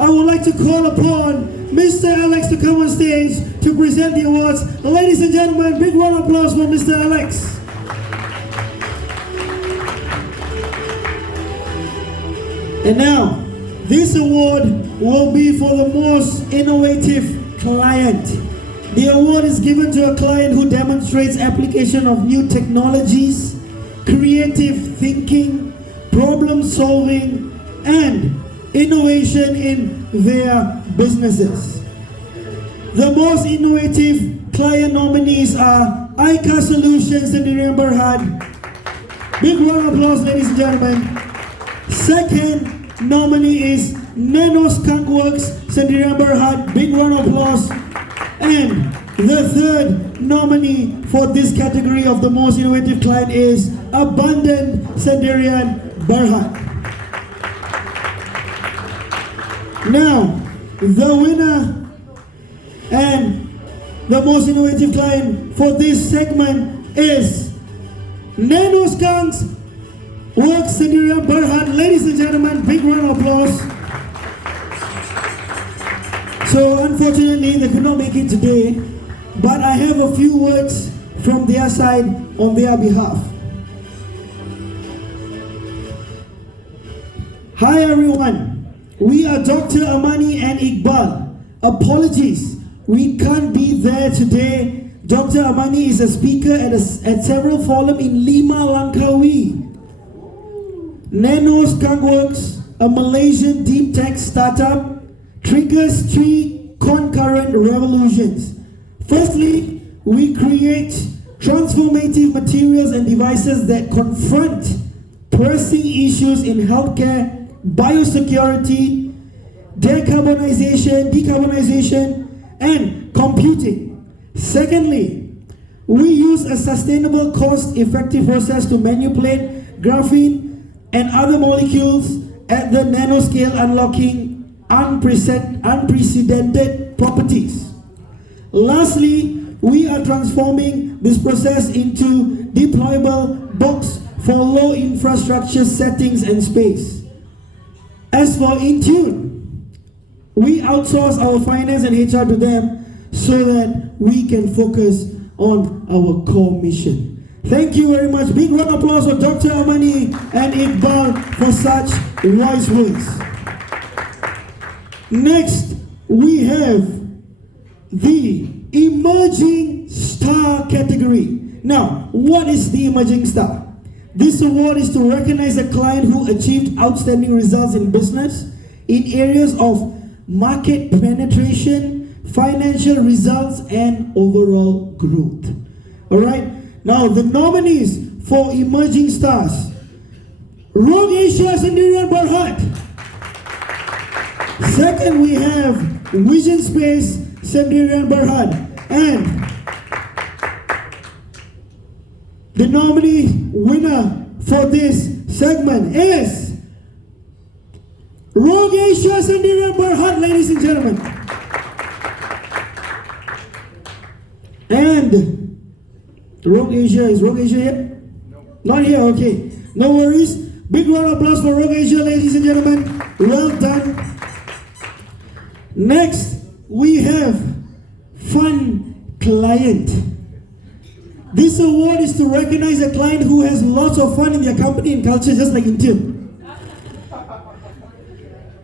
I would like to call upon Mr. Alex to come on stage to present the awards. Ladies and gentlemen, big round of applause for Mr. Alex. And now, this award will be for the most innovative client. The award is given to a client who demonstrates application of new technologies, creative thinking, problem solving, and innovation in their businesses. The most innovative client nominees are ICA Solutions and Berhad. Big round of applause, ladies and gentlemen. Second nominee is Nanos Skunkworks, Sendirian Berhad. Big round of applause. And the third nominee for this category of the most innovative client is Abundant Sendirian Berhad. Now, the winner and the most innovative client for this segment is Nanos Skunkworks Sendirian Berhad. Ladies and gentlemen, big round of applause. So unfortunately, they could not make it today, but I have a few words from their side on their behalf. Hi everyone, we are Dr. Amani and Iqbal. Apologies, we can't be there today. Dr. Amani is a speaker at several forums in Lima, Langkawi. Nanos Skunkworks, a Malaysian deep tech startup, triggers 3 concurrent revolutions. Firstly, we create transformative materials and devices that confront pressing issues in healthcare, biosecurity, decarbonization, and computing. Secondly, we use a sustainable, cost-effective process to manipulate graphene and other molecules at the nanoscale, unlocking unprecedented properties. Lastly, we are transforming this process into deployable box for low infrastructure settings and space. As for InTune, we outsource our finance and HR to them so that we can focus on our core mission. Thank you very much. Big round of applause for Dr. Amani and Iqbal for such wise words. Next, we have the Emerging Star category. Now, what is the Emerging Star? This award is to recognize a client who achieved outstanding results in business in areas of market penetration, financial results, and overall growth. All right. Now, the nominees for Emerging Stars: Rogue Asia Sendirian Berhad. Second, we have Vision Space Sendirian Berhad. And the nominee winner for this segment is Rogue Asia Sendirian Berhad, ladies and gentlemen. And Rogue Asia, is Rogue Asia here? No. Not here, okay. No worries. Big round of applause for Rogue Asia, ladies and gentlemen. Well done. Next, we have Fun Client. This award is to recognize a client who has lots of fun in their company and culture, just like InTune.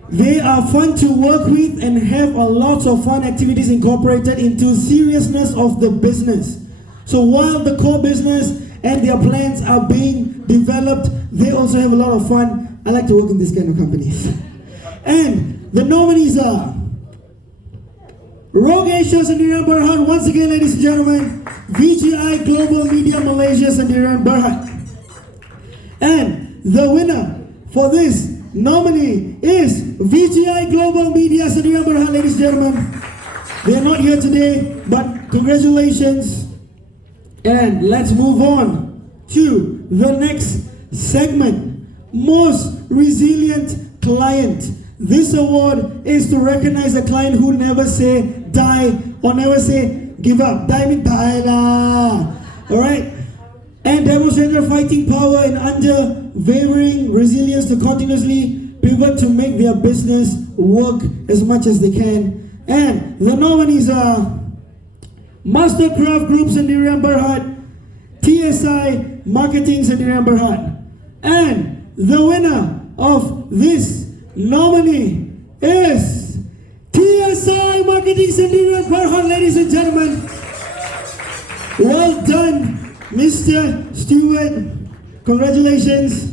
They are fun to work with and have a lot of fun activities incorporated into seriousness of the business. So while the core business and their plans are being developed, they also have a lot of fun. I like to work in this kind of companies. And the nominees are Rogue Asia Sendirian Berhad, once again, ladies and gentlemen, VGI Global Media Malaysia Sendirian Berhad. And the winner for this nominee is VGI Global Media Sendirian Berhad, ladies and gentlemen. They are not here today, but congratulations. And let's move on to the next segment, Most Resilient Client. This award is to recognize a client who never say die or never say give up. Die means die lah. Alright? And demonstrate their fighting power and unwavering resilience to continuously pivot to make their business work as much as they can. And the nominees are Mastercraft Group Sendirian Berhad, TSI Marketing Sendirian Berhad. And the winner of this nominee is TSI Marketing Sendirian Berhad, ladies and gentlemen. Well done, Mr. Stewart. Congratulations.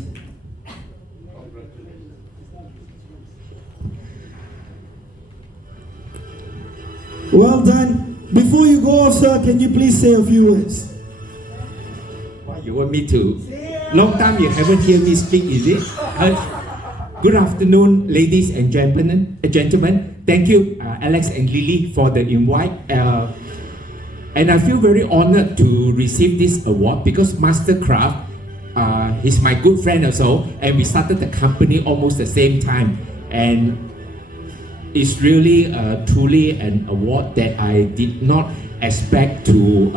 Well done. Before you go off, sir, can you please say a few words? What you want me to? Long time you haven't heard me speak, is it? Good afternoon, ladies and gentlemen. Thank you, Alex and Lily, for the invite. And I feel very honored to receive this award because Mastercraft, he's my good friend also, and we started the company almost the same time. And it's really truly an award that I did not expect to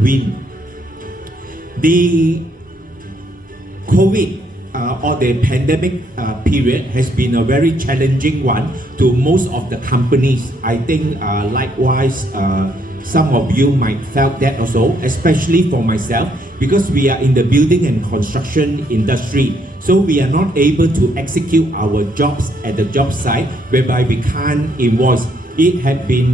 win. The COVID or the pandemic period has been a very challenging one to most of the companies. I think likewise some of you might felt that also, especially for myself, because we are in the building and construction industry. So we are not able to execute our jobs at the job site, whereby we can't invoice. It had been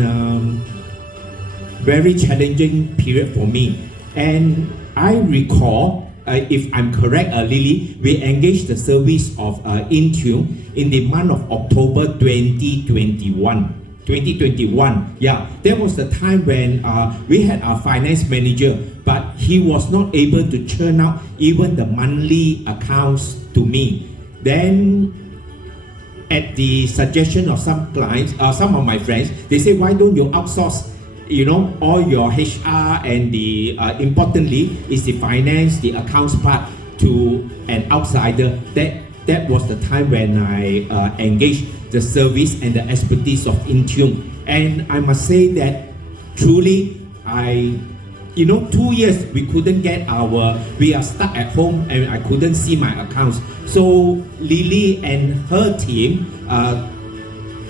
very challenging period for me. And I recall, if I'm correct, Lily, we engaged the service of InTune in the month of October 2021. Yeah, that was the time when we had our finance manager, but he was not able to churn out even the monthly accounts to me. Then at the suggestion of some clients, some of my friends, they say, why don't you outsource, all your HR and the importantly is the finance, the accounts part to an outsider. That was the time when I engaged the service and the expertise of InTune. And I must say that truly 2 years we couldn't get we are stuck at home and I couldn't see my accounts. So Lily and her team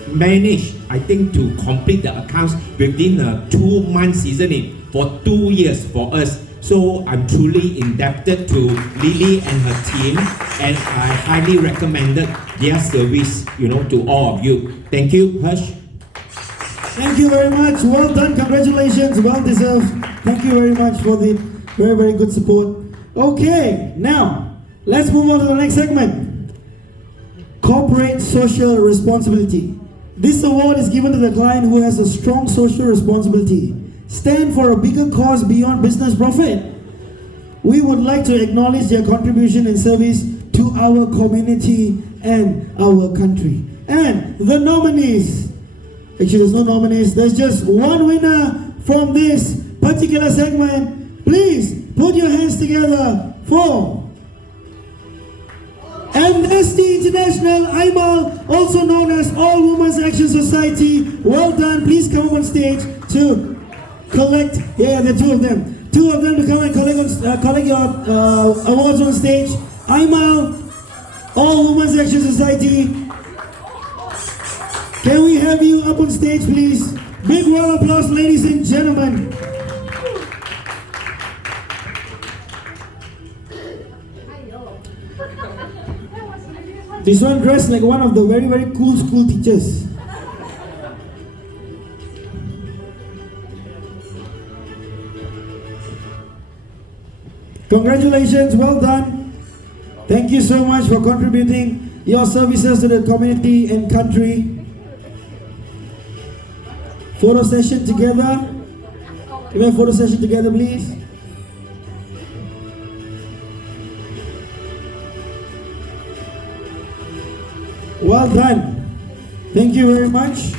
managed, I think, to complete the accounts within 2 months, isn't it? For 2 years for us. So I'm truly indebted to Lily and her team, and I highly recommended their service, to all of you. Thank you, Harsh. Thank you very much. Well done. Congratulations. Well deserved. Thank you very much for the very, very good support. Okay, now let's move on to the next segment. Corporate social responsibility. This award is given to the client who has a strong social responsibility. Stand for a bigger cause beyond business profit. We would like to acknowledge their contribution and service to our community and our country. And the nominees, actually there's no nominees, there's just one winner from this particular segment. Please put your hands together for Amnesty International IMAL, also known as All Women's Action Society. Well done. Please come up on stage to collect, there are two of them. Two of them to come and collect your awards on stage. IMAL, All Women's Action Society. Can we have you up on stage, please? Big round of applause, ladies and gentlemen. This one dressed like one of the very, very cool school teachers. Congratulations, well done. Thank you so much for contributing your services to the community and country. Photo session together. Can we have a photo session together, please? Well done. Thank you very much.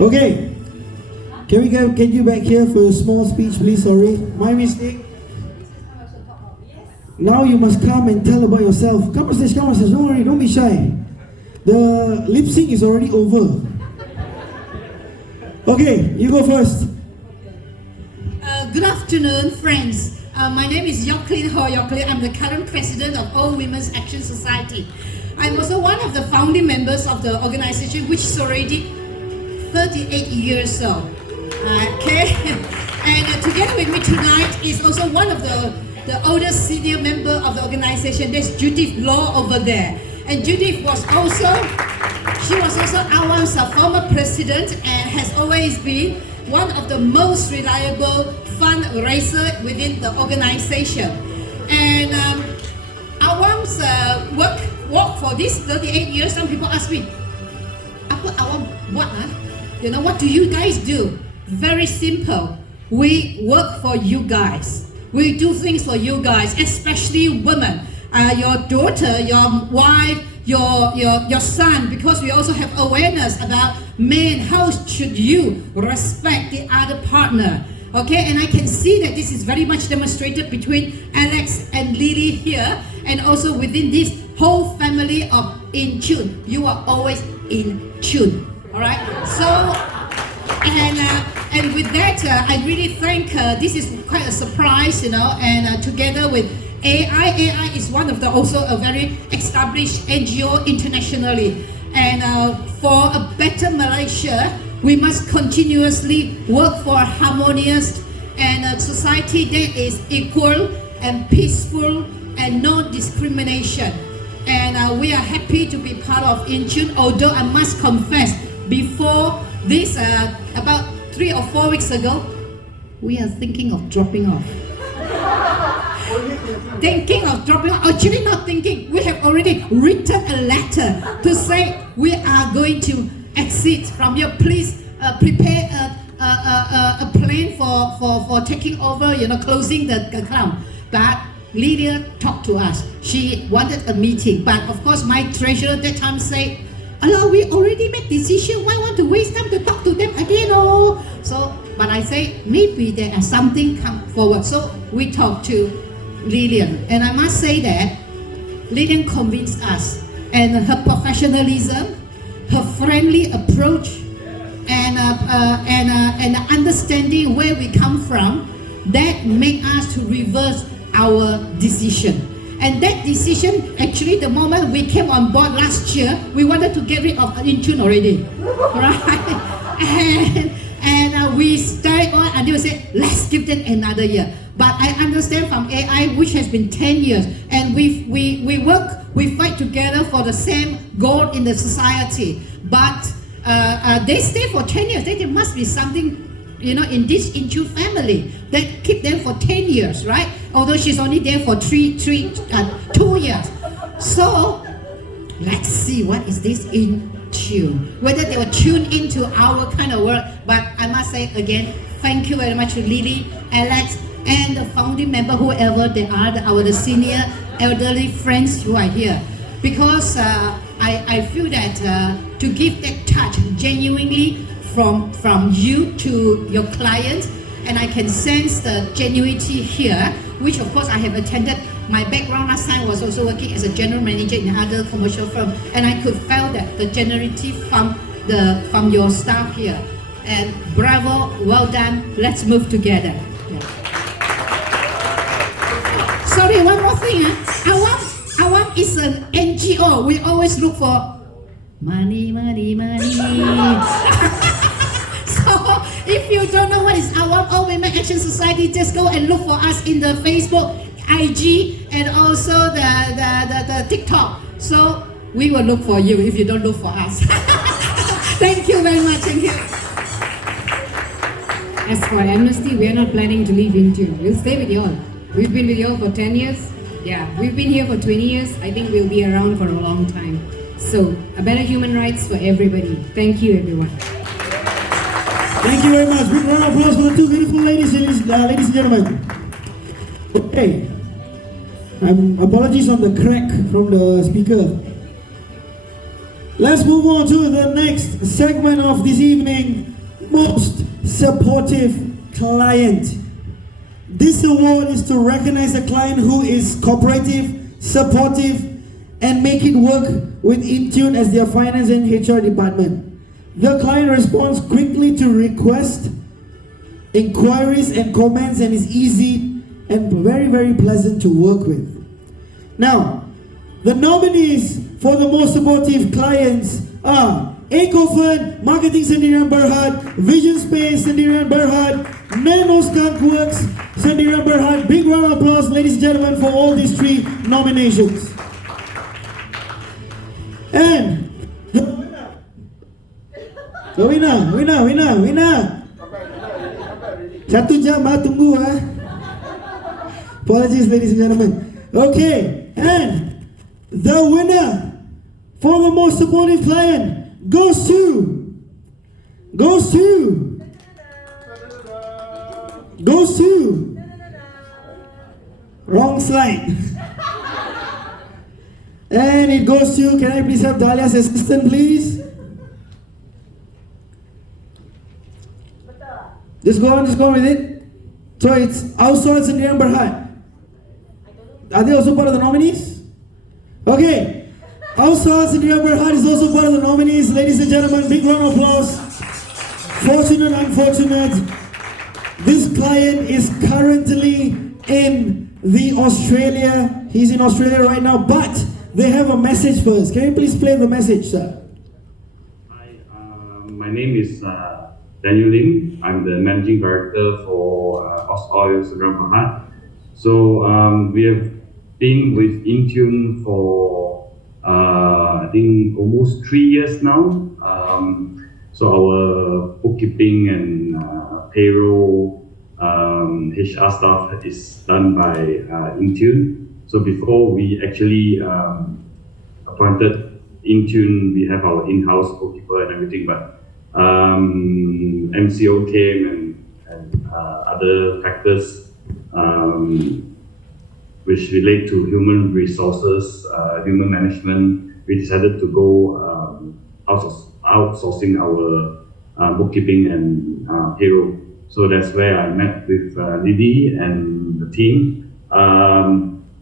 Okay, can we get you back here for a small speech, please? Sorry, my mistake. Now you must come and tell about yourself. Come on stage, come on stage. Don't worry, don't be shy. The lip sync is already over. Okay, you go first. Good afternoon. afternoon, friends. My name is Yoklin Ho Yoklin. I'm the current president of All Women's Action Society. I'm also one of the founding members of the organization, which is already 38 years old. Okay, and together with me tonight is also one of the oldest senior member of the organization. There's Judith Law over there, and Judith was also Awam's former president and has always been one of the most reliable fundraiser within the organization. And Awam's work for this 38 years. Some people ask me, "Apa Awam what? You know, what do you guys do?" Very simple. We work for you guys. We do things for you guys, especially women. Your daughter, your wife, your son, because we also have awareness about men. How should you respect the other partner? Okay, and I can see that this is very much demonstrated between Alex and Lily here, and also within this whole family of InTune. You are always in tune. All right. So, and with that, I really think this is quite a surprise, you know. And together with AI is one of the also a very established NGO internationally. And for a better Malaysia, we must continuously work for a harmonious and a society that is equal and peaceful and no discrimination. And we are happy to be part of InTune, although I must confess, before this, about 3 or 4 weeks ago, we are thinking of dropping off. Thinking of dropping off, actually not thinking, we have already written a letter to say we are going to exit from here. Please prepare a plan for taking over, you know, closing the account. But Lydia talked to us. She wanted a meeting, but of course my treasurer at that time said, "Hello, we already made decision. Why want to waste time to talk to them again?" Oh, so but I say maybe there is something come forward. So we talked to Lillian, and I must say that Lillian convinced us, and her professionalism, her friendly approach, and understanding where we come from, that make us to reverse our decision. And that decision, actually, the moment we came on board last year, we wanted to get rid of InTune already, right? And we stayed on until we said, let's give them another year. But I understand from AI, which has been 10 years, and we work, we fight together for the same goal in the society. But they stay for 10 years. There must be something, you know, in this InTune family that keep them for 10 years, right? Although she's only there for 2 years. So let's see what is this InTune. Whether they will tune into our kind of work. But I must say again, thank you very much to Lily, Alex, and the founding member, whoever they are, the senior elderly friends who are here. Because I feel that to give that touch genuinely from you to your clients, and I can sense the genuinity here, which of course I have attended. My background last time was also working as a general manager in other commercial firm, and I could feel that the genuinity from your staff here. And bravo, well done. Let's move together. Yeah. Sorry, one more thing. Awam is an NGO. We always look for money. So if you don't know what is Awam All Women Action Society, just go and look for us in the Facebook, IG, and also the TikTok. So we will look for you if you don't look for us. Thank you very much. Thank you. As for Amnesty, we are not planning to leave InTune. We'll stay with you all. We've been with you all for 10 years. Yeah, we've been here for 20 years. I think we'll be around for a long time. So, a better human rights for everybody. Thank you, everyone. Thank you very much. Big round of applause for the two beautiful ladies and gentlemen. Okay. Apologies on the crack from the speaker. Let's move on to the next segment of this evening. Most supportive client. This award is to recognize a client who is cooperative, supportive, and make it work with InTune as their finance and HR department. The client responds quickly to request inquiries and comments, and is easy and very, very pleasant to work with. Now, the nominees for the most supportive clients are Ecofund, Marketing Sendirian Berhad, Vision Space Sendirian Berhad, Nanoscan Works Sendirian Berhad. Big round of applause, ladies and gentlemen, for all these 3 nominations. And the winner. 1 jam tunggu Apologies, ladies and gentlemen. Okay, and the winner for the most supportive client goes to wrong slide. And it goes to, can I please have Dalia's assistant, please? Just go on with it. So it's Outsourcing and Sendirian Berhad. Are they also part of the nominees? Okay. Outsourcing and Sendirian Berhad is also part of the nominees. Ladies and gentlemen, big round of applause. Fortunate, unfortunate. This client is currently in Australia. He's in Australia right now, but they have a message first. Can you please play the message, sir? Hi, my name is Daniel Lim. I'm the managing director for Oil Sendirian Berhad. So we have been with InTune for I think almost 3 years now. So our bookkeeping and payroll, HR stuff is done by InTune. So before we actually appointed InTune, we have our in-house bookkeeper and everything, but MCO came and other factors which relate to human resources, human management. We decided to go outsourcing our bookkeeping and payroll. So that's where I met with Lily and the team.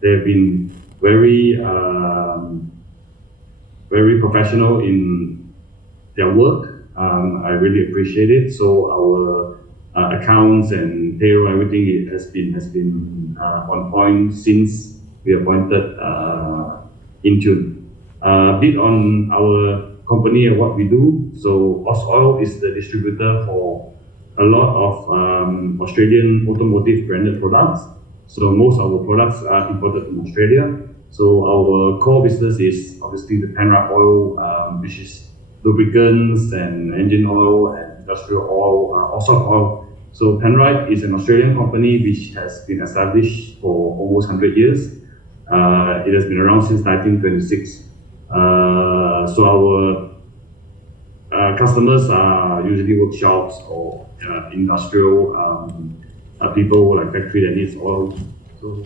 They've been very professional in their work. I really appreciate it. So our accounts and payroll, everything has been on point since we appointed InTune. A bit on our company and what we do. So Oil is the distributor for a lot of Australian automotive branded products. So most of our products are imported from Australia. So our core business is obviously the Penrite oil, which is lubricants and engine oil and industrial oil, offshore oil. So Penrite is an Australian company which has been established for almost 100 years. It has been around since 1926. So our customers are usually workshops or industrial people like factory that needs oil. So.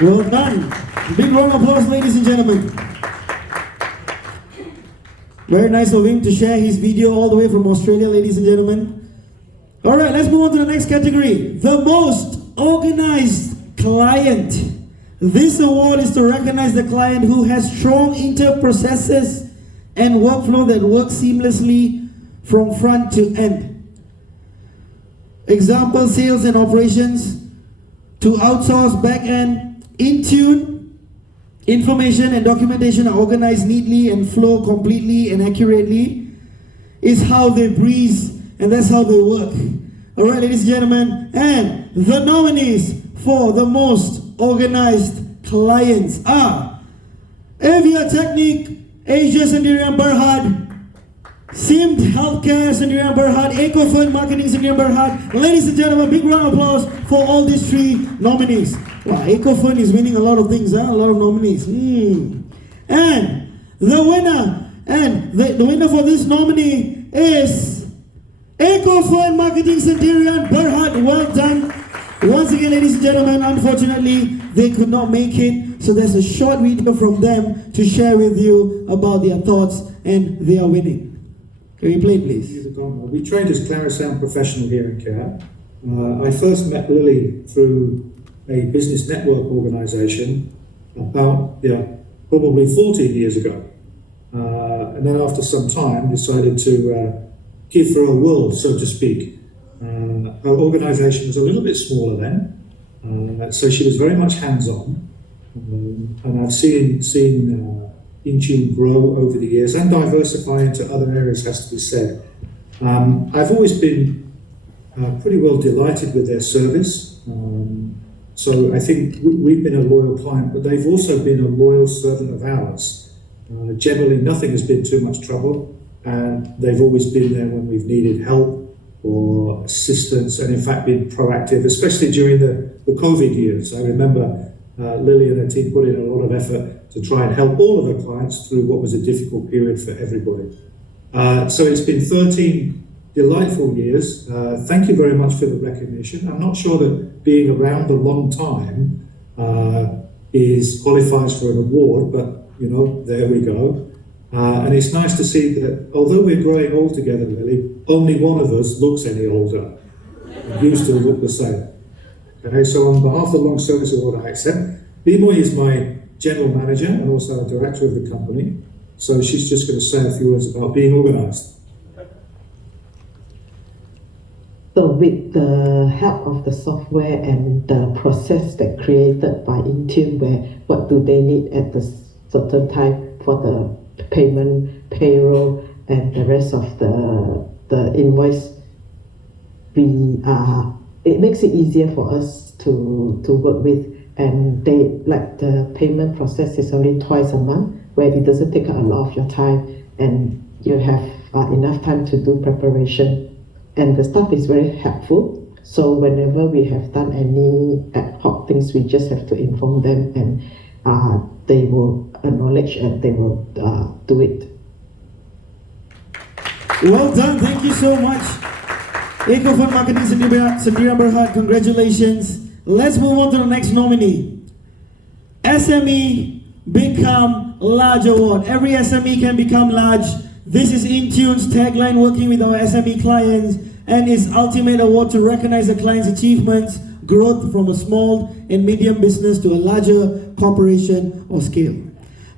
Well done. Big round of applause, ladies and gentlemen. Very nice of him to share his video all the way from Australia, ladies and gentlemen. All right, let's move on to the next category. The most organized client. This award is to recognize the client who has strong inter-processes and workflow that work seamlessly from front to end. Example, sales and operations to outsource back-end, InTune, information and documentation are organized neatly and flow completely and accurately. Is how they breathe and that's how they work. All right, ladies and gentlemen, and the nominees for the most organized clients are Avia Technique, Asia Sendirian Berhad, Simt Healthcare Sendirian Berhad, Ecofund Marketing Sendirian Berhad. Ladies and gentlemen, big round of applause for all these 3 nominees. Wow, Ecofund is winning a lot of things, a lot of nominees. And the winner for this nominee is Ecofund Marketing Sendirian Berhad. Well done. Once again, ladies and gentlemen, unfortunately, they could not make it. So there's a short video from them to share with you about their thoughts, and they are winning. Can you play, please? We trained as Clarisound professional here in KL. I first met Lily through a business network organization about probably 14 years ago. And then after some time decided to give her a whirl, so to speak. Her organisation was a little bit smaller then, so she was very much hands-on, and I've seen InTune grow over the years and diversify into other areas, has to be said. I've always been pretty well delighted with their service. So I think we've been a loyal client, but they've also been a loyal servant of ours. Generally, nothing has been too much trouble, and they've always been there when we've needed help or assistance, and in fact been proactive, especially during the COVID years. I remember Lily and her team put in a lot of effort to try and help all of her clients through what was a difficult period for everybody. So it's been 13 delightful years. Thank you very much for the recognition. I'm not sure that being around a long time qualifies for an award, but you know, there we go. And it's nice to see that although we're growing old together, Lily, only one of us looks any older. You still look the same. Okay, so on behalf of the Long Service Award, I accept. Bimoy is my general manager and also a director of the company. So she's just going to say a few words about being organised. So with the help of the software and the process that created by InTune, where what do they need at the certain time for the payment, payroll, and the rest of the invoice, it makes it easier for us to work with. And the payment process is only twice a month, where it doesn't take a lot of your time, and you have enough time to do preparation. And the staff is very helpful. So whenever we have done any ad hoc things, we just have to inform them, and they will acknowledge and they will do it. Well done, thank you so much. Ecofund Marketing Sendirian Berhad, congratulations. Let's move on to the next nominee. SME Become Large Award. Every SME can become large. This is InTune's tagline, working with our SME clients, and its ultimate award to recognize a client's achievements, growth from a small and medium business to a larger corporation or scale.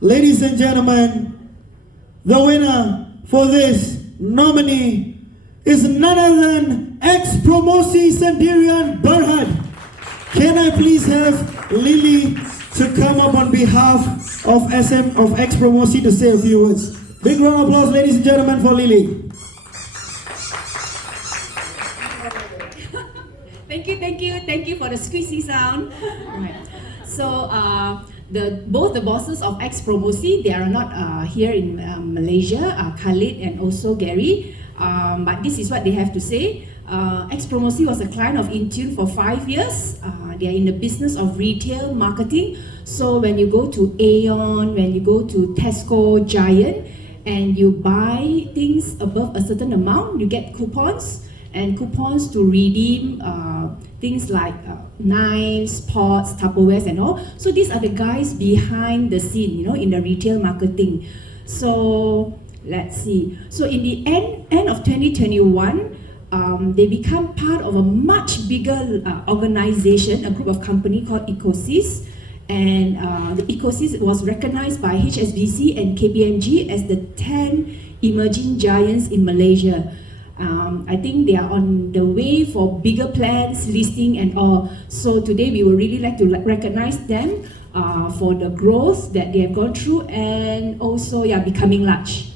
Ladies and gentlemen, the winner for this nominee is none other than ex-Promosi Sendirian Berhad. Can I please have Lily to come up on behalf of ex-Promosi to say a few words? Big round of applause, ladies and gentlemen, for Lily. Thank you for the squeezy sound. Right. So both the bosses of ex-Promosi, they are not here in Malaysia, Khalid and also Gary. But this is what they have to say. Ex-Promosi was a client of InTune for 5 years. They are in the business of retail marketing. So when you go to Aeon, when you go to Tesco, Giant, and you buy things above a certain amount, you get coupons, and coupons to redeem things like knives, pots, Tupperwares and all. So these are the guys behind the scene, in the retail marketing. So let's see. So in the end of 2021, they become part of a much bigger organization, a group of company called Ecosys. And the Ecosys was recognized by HSBC and KPMG as the 10 emerging giants in Malaysia. I think they are on the way for bigger plans, listing and all. So today we would really like to recognize them for the growth that they have gone through, and also becoming large.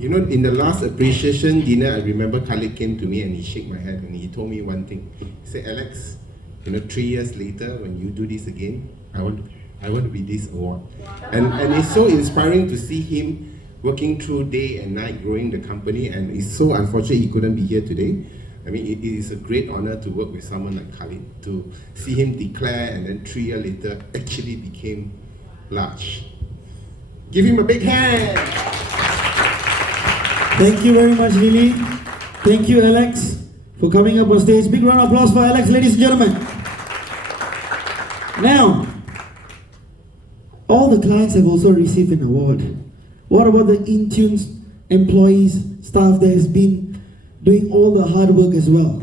In the last appreciation dinner, I remember Khalid came to me and he shook my head and he told me one thing. He said, Alex, 3 years later, when you do this again, I want to be this award. And it's so inspiring to see him working through day and night, growing the company, and it's so unfortunate he couldn't be here today. I mean, it is a great honor to work with someone like Khalid, to see him declare and then 3 years later actually became large. Give him a big hand! Thank you very much, Lily. Thank you, Alex, for coming up on stage. Big round of applause for Alex, ladies and gentlemen. Now, all the clients have also received an award. What about the InTune's employees, staff that has been doing all the hard work as well?